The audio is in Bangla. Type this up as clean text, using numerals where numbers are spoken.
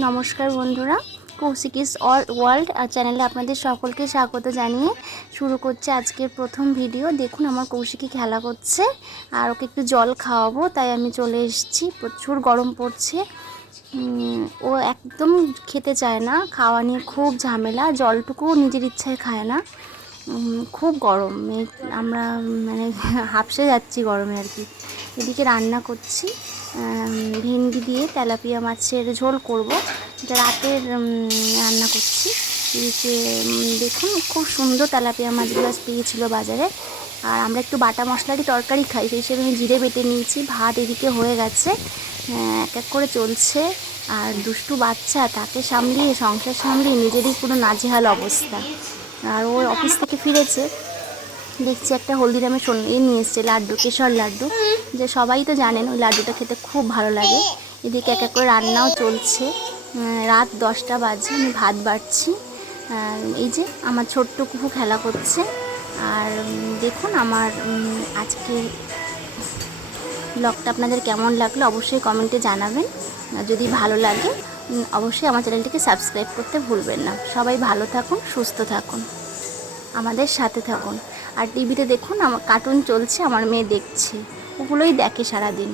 নমস্কার বন্ধুরা, কৌশিকিস অল ওয়ার্ল্ড চ্যানেলে আপনাদের সকলকে স্বাগত জানিয়ে শুরু করছে আজকের প্রথম ভিডিও। দেখুন আমার কৌশিকী খেলা করছে আর ওকে একটু জল খাওয়াবো, তাই আমি চলে এসেছি। প্রচুর গরম পড়ছে, ও একদম খেতে চায় না, খাওয়া নিয়ে খুব ঝামেলা, জলটুকুও নিজের ইচ্ছায় খায় না। খুব গরম, আমরা মানে হাঁপসে যাচ্ছি গরমে আর কি। এদিকে রান্না করছি, ভেন্ডি দিয়ে তেলাপিয়া মাছের ঝোল করব, এটা রাতের রান্না করছি। এদিকে দেখুন খুব সুন্দর তেলাপিয়া মাছগুলো পেয়েছিল বাজারে, আর আমরা একটু বাটা মশলারই তরকারি খাই, সেই হিসেবে আমি জিরে বেটে নিয়েছি। ভাত এদিকে হয়ে গেছে, এক এক করে চলছে। আর দুষ্টু বাচ্চা, তাকে সামলিয়ে সংসার সামলিয়ে নিজেরই পুরো নাজেহাল অবস্থা। আর ও অফিস থেকে ফিরেছে, দেখছি একটা হলদিরামের নিয়ে এসছে লাড্ডু, কেশর লাড্ডু, যে সবাই তো জানেন ওই লাড্ডুটা খেতে খুব ভালো লাগে। এদিকে এক এক করে রান্নাও চলছে। রাত 10টা বাজে, আমি ভাত বাড়ছি। এই যে আমার ছোট্ট কুকু খেলা করছে। আর দেখুন আমার আজকের ব্লগটা আপনাদের কেমন লাগলো অবশ্যই কমেন্টে জানাবেন। যদি ভালো লাগে অবশ্যই আমার চ্যানেলটিকে সাবস্ক্রাইব করতে ভুলবেন না। সবাই ভালো থাকুন, সুস্থ থাকুন, আমাদের সাথে থাকুন। আর টিভিতে দেখুন আমার কার্টুন চলছে, আমার মেয়ে দেখছে, ওগুলোই দেখে সারাদিন।